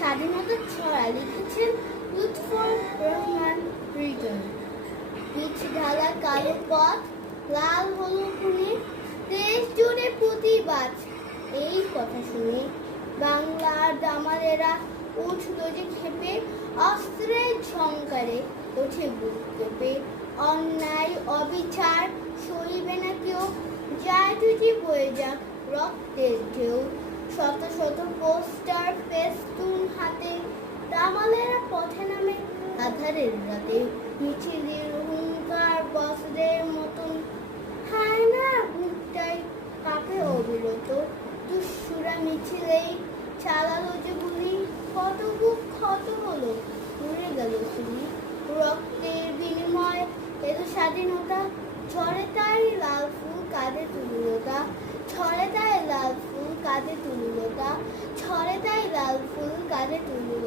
স্বাধীনতার ছড়া লিখেছেন লুৎফর রহমান হৃদয়। পিচ ঢালা কালো পথ, লাল হলো খুনে, দেশ জুড়ে প্রতিবাদ। এই কথা শুনে বাংলার দামালেরা উঠল যে ক্ষেপে, অস্ত্রের ঝংকারে ওঠে বুক কেঁপে। অন্যায় অবিচার সইবে না কেউ, যায় যদি বয়ে যাক রক্তের ঢেউ। শত শত পোস্টার ফেস্টুন হাতে, দামালেরা পথে নামে আধারের রাতে। মিছিলের হুঙ্কার বজ্রের মতন, হায় না বুকটাই কাঁপে অবিরত। দুঃসুরা মিছিলেই চালালো যে গুলি, কত বুক ক্ষত হলো, উড়ে গেল চুলি। রক্তের বিনিময় এলো স্বাধীনতা, ঝরে তাই লাল ফুল কাঁধে তুলিলতা। ঝরে তাই লাল ফুল কাঁধে তুলিলতা, ঝরে তাই লাল ফুল কাঁধে তুলিলতা।